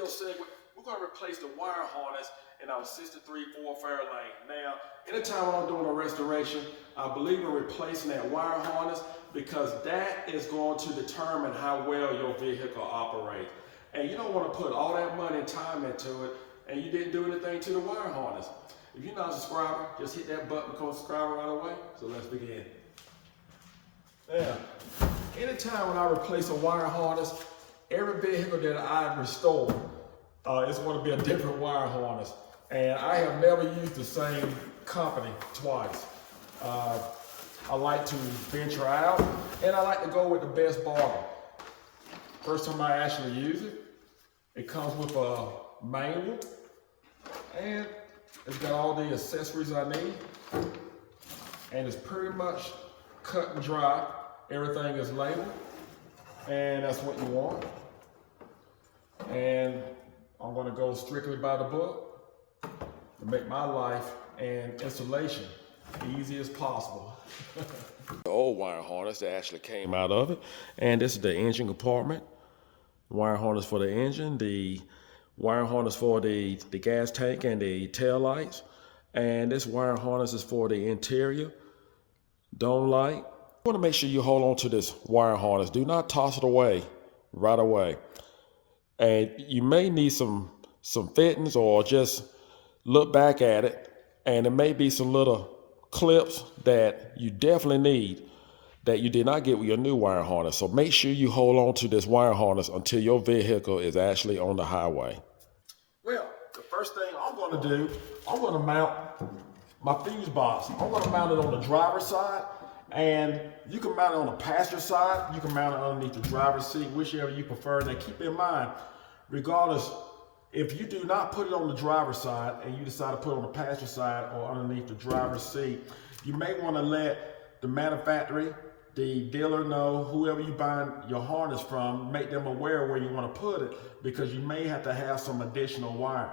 video segment, we're going to replace the wire harness in our 63 Ford Fairlane. Now, anytime when I'm doing a restoration, I believe in replacing that wire harness because that is going to determine how well your vehicle operates. And you don't want to put all that money and time into it and you didn't do anything to the wire harness. If you're not a subscriber, just hit that button, become a subscriber right away. So let's begin. Now, anytime when I replace a wire harness, every vehicle that I restore, it's going to be a different wire harness. And I have never used the same company twice. I like to venture out, and I like to go with the best bargain. First time I actually use it, it comes with a manual, and it's got all the accessories I need. And it's pretty much cut and dry. Everything is labeled, and that's what you want. And I'm going to go strictly by the book to make my life and installation easy as possible. The old wire harness that actually came out of it, and this is the engine compartment. Wire harness for the engine, the wire harness for the gas tank and the tail lights, and this wire harness is for the interior dome light. You want to make sure you hold on to this wire harness. Do not toss it away right away. And you may need some fittings or just look back at it, and there may be some little clips that you definitely need that you did not get with your new wire harness. So make sure you hold on to this wire harness until your vehicle is actually on the highway. Well, the first thing I'm going to do, I'm going to mount my fuse box. I'm going to mount it on the driver's side, and you can mount it on the passenger side. You can mount it underneath the driver's seat, whichever you prefer. Now keep in mind, regardless, if you do not put it on the driver's side and you decide to put it on the passenger side or underneath the driver's seat, you may want to let the manufacturer, the dealer know, whoever you buy your harness from, make them aware where you want to put it, because you may have to have some additional wire.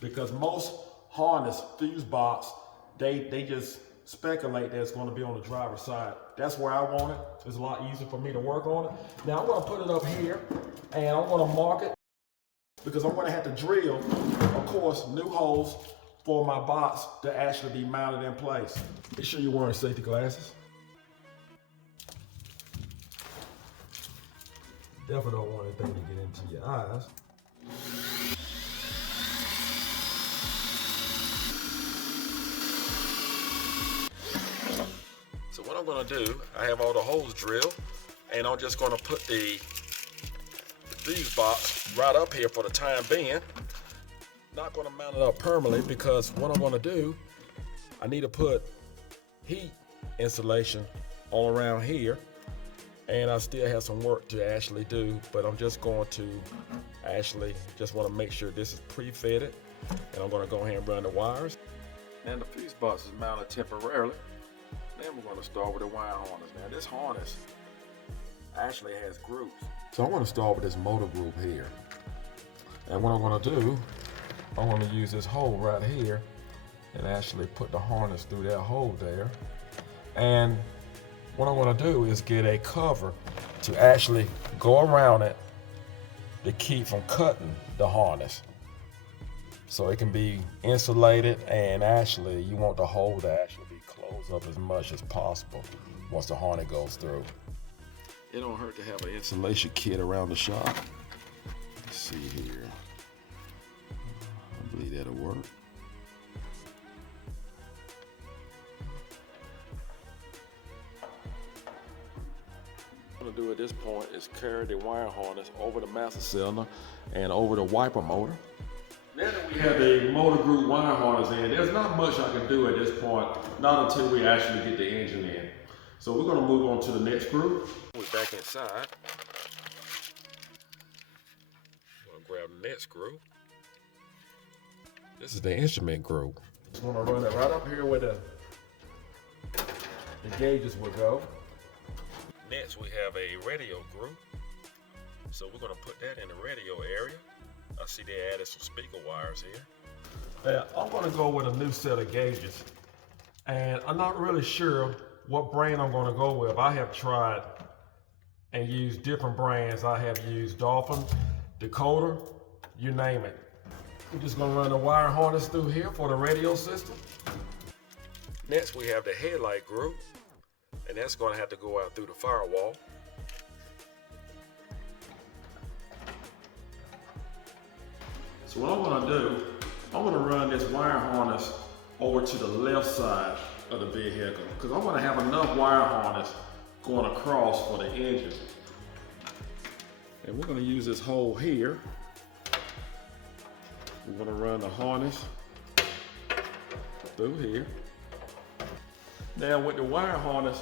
Because most harness fuse box, they just speculate that it's going to be on the driver's side. That's where I want it. It's a lot easier for me to work on it. Now I'm going to put it up here, and I'm going to mark it, because I'm going to have to drill, of course, new holes for my box to actually be mounted in place. Make sure you're wearing safety glasses. Definitely don't want anything to get into your eyes. So what I'm going to do, I have all the holes drilled, and I'm just going to put the fuse box right up here for the time being. Not going to mount it up permanently, because what I'm going to do, I need to put heat insulation all around here, and I still have some work to actually do, but I'm just going to just want to make sure this is pre-fitted, and I'm going to go ahead and run the wires. And the fuse box is mounted temporarily. Then we're going to start with the wire harness. Now this harness actually has grooves. So I'm going to start with this motor groove here. And what I'm going to do, I'm going to use this hole right here and actually put the harness through that hole there. And what I'm going to do is get a cover to actually go around it to keep from cutting the harness. So it can be insulated, and actually you want the hole to actually be closed up as much as possible once the harness goes through. It don't hurt to have an insulation kit around the shop. Let's see here. I believe that'll work. What I'm gonna do at this point is carry the wire harness over the master cylinder and over the wiper motor. Now that we have the motor group wire harness in, there's not much I can do at this point, not until we actually get the engine in. So we're going to move on to the next group. We're back inside. I'm going to grab the next group. This is the instrument group. Just want to run it right up here where the gauges will go. Next we have a radio group. So we're going to put that in the radio area. I see they added some speaker wires here. Now, I'm going to go with a new set of gauges. And I'm not really sure what brand I'm going to go with. I have tried and used different brands. I have used Dolphin, Dakota, you name it. We're just gonna run the wire harness through here for the radio system. Next, we have the headlight group, and that's gonna have to go out through the firewall. So what I'm gonna do, I'm gonna run this wire harness over to the left side of the vehicle because I'm gonna have enough wire harness going across for the engine. And we're gonna use this hole here. We're gonna run the harness through here. Now with the wire harness,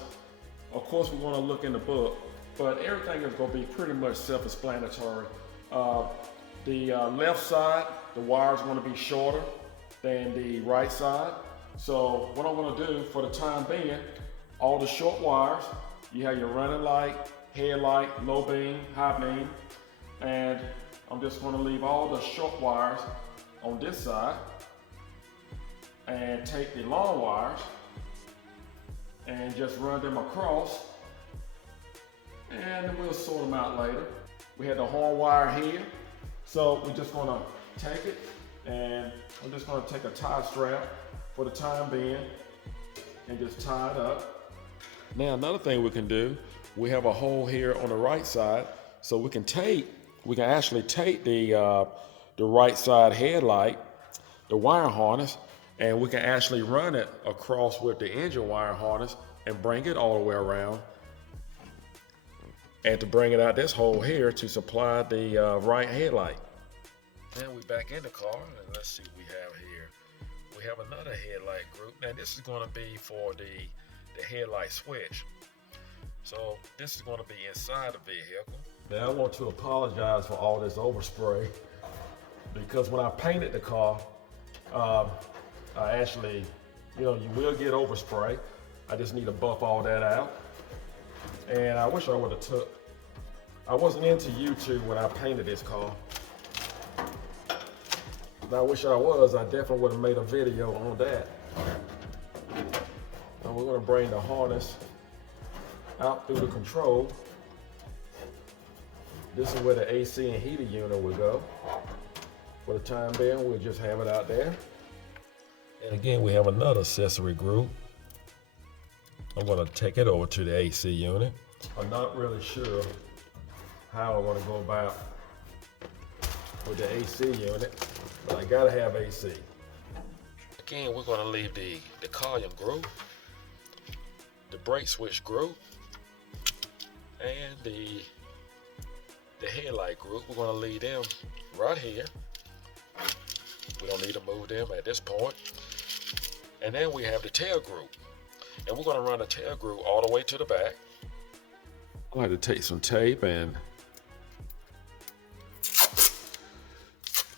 of course we're gonna look in the book, but everything is gonna be pretty much self-explanatory. The left side, the wire is gonna be shorter than the right side. So what I'm gonna do for the time being, all the short wires, you have your running light, headlight, low beam, high beam, and I'm just gonna leave all the short wires on this side and take the long wires and just run them across, and we'll sort them out later. We had the horn wire here, so we're just gonna take it, and I'm just gonna take a tie strap for the time being and just tie it up. Now another thing we can do, we have a hole here on the right side, so we can actually take the right side headlight, the wire harness, and we can actually run it across with the engine wire harness and bring it all the way around, and to bring it out this hole here to supply the right headlight. Now we're back in the car, and let's see what we have here. We have another headlight group. Now this is going to be for the headlight switch. So this is going to be inside the vehicle. Now I want to apologize for all this overspray, because when I painted the car, I actually, you will get overspray. I just need to buff all that out. And I wish I would have I wasn't into YouTube when I painted this car. I wish I was. I definitely would have made a video on that. Now we're going to bring the harness out through the control. This is where the AC and heater unit will go. For the time being, we'll just have it out there. And again, we have another accessory group. I'm going to take it over to the AC unit. I'm not really sure how I'm going to go about with the AC unit, but I gotta have AC. Again, we're gonna leave the column group, the brake switch group, and the headlight group. We're gonna leave them right here. We don't need to move them at this point. And then we have the tail group, and we're gonna run the tail group all the way to the back. I like to take some tape and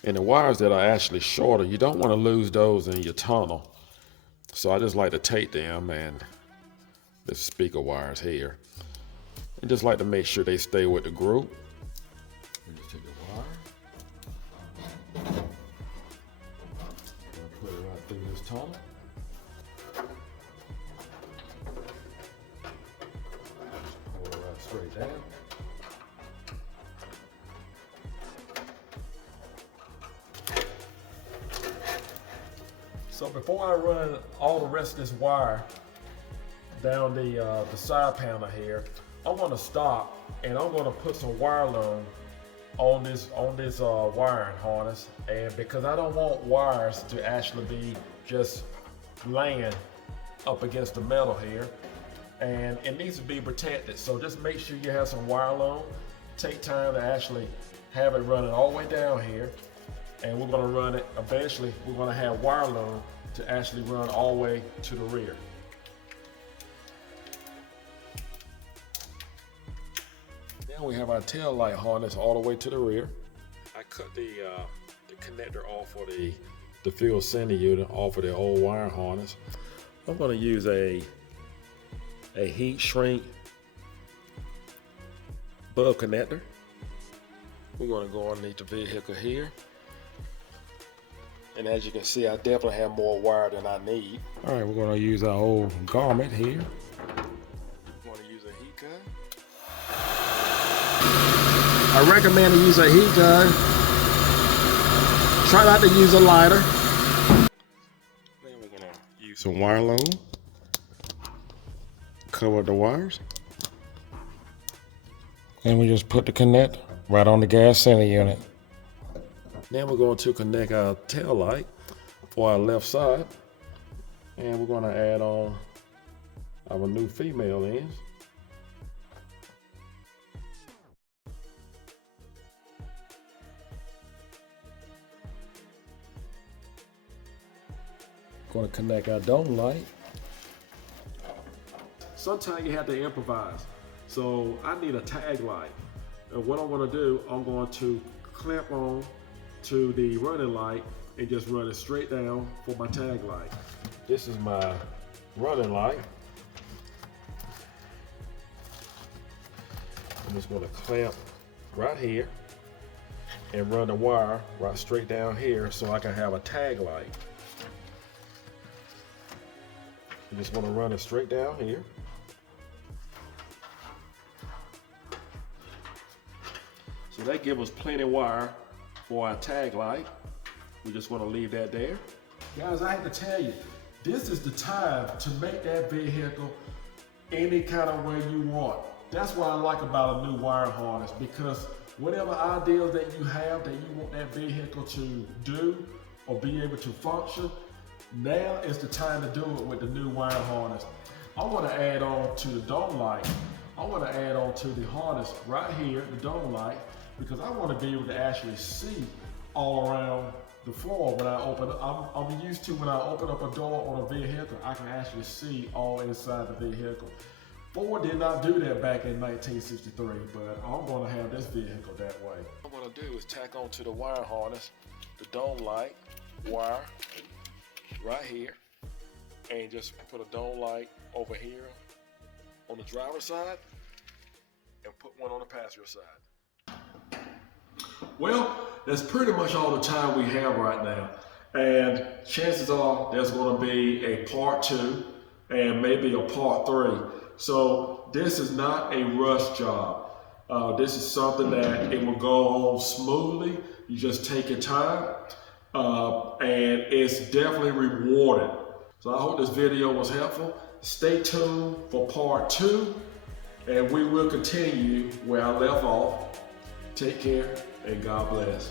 the wires that are actually shorter, you don't want to lose those in your tunnel. So I just like to tape them, and the speaker wires here. And just like to make sure they stay with the group. And just take the wire. Put it right through this tunnel. Pull it right straight down. So before I run all the rest of this wire down the side panel here, I'm going to stop and I'm going to put some wire loom on this wiring harness, and because I don't want wires to actually be just laying up against the metal here, and it needs to be protected. So just make sure you have some wire loom. Take time to actually have it running all the way down here. And we're going to run it, eventually we're going to have wire loom to actually run all the way to the rear. Now we have our tail light harness all the way to the rear. I cut the connector off for the fuel sending unit off of the old wire harness. I'm going to use a heat shrink bulb connector. We're going to go underneath the vehicle here. And as you can see, I definitely have more wire than I need. All right, we're going to use our old garment here. We're going to use a heat gun. I recommend to use a heat gun Try not to use a lighter. Then we're gonna use some wire loom. Cover the wires. And we just put the connect right on the gas center unit. Then we're going to connect our tail light for our left side. And we're gonna add on our new female ends. Going to connect our dome light. Sometimes you have to improvise. So I need a tag light. And what I'm going to do, I'm going to clamp on to the running light and just run it straight down for my tag light. This is my running light. I'm just going to clamp right here and run the wire right straight down here so I can have a tag light. You just want to run it straight down here. So that gives us plenty of wire for our tag light. We just want to leave that there. Guys, I have to tell you, this is the time to make that vehicle any kind of way you want. That's what I like about a new wire harness, because whatever ideas that you have that you want that vehicle to do or be able to function, now is the time to do it with the new wire harness. I want to add on to the dome light. I want to add on to the harness right here, the dome light, because I want to be able to actually see all around the floor when I open it. I'm used to when I open up a door on a vehicle, I can actually see all inside the vehicle. Ford did not do that back in 1963, but I'm going to have this vehicle that way. What I'm going to do is tack onto the wire harness, the dome light wire right here, and just put a dome light over here on the driver's side and put one on the passenger side. Well, that's pretty much all the time we have right now, and chances are there's going to be a part 2 and maybe a part 3. So this is not a rush job. This is something that it will go on smoothly. You just take your time, and it's definitely rewarding. So I hope this video was helpful. Stay tuned for part 2, and we will continue where I left off. Take care, and God bless.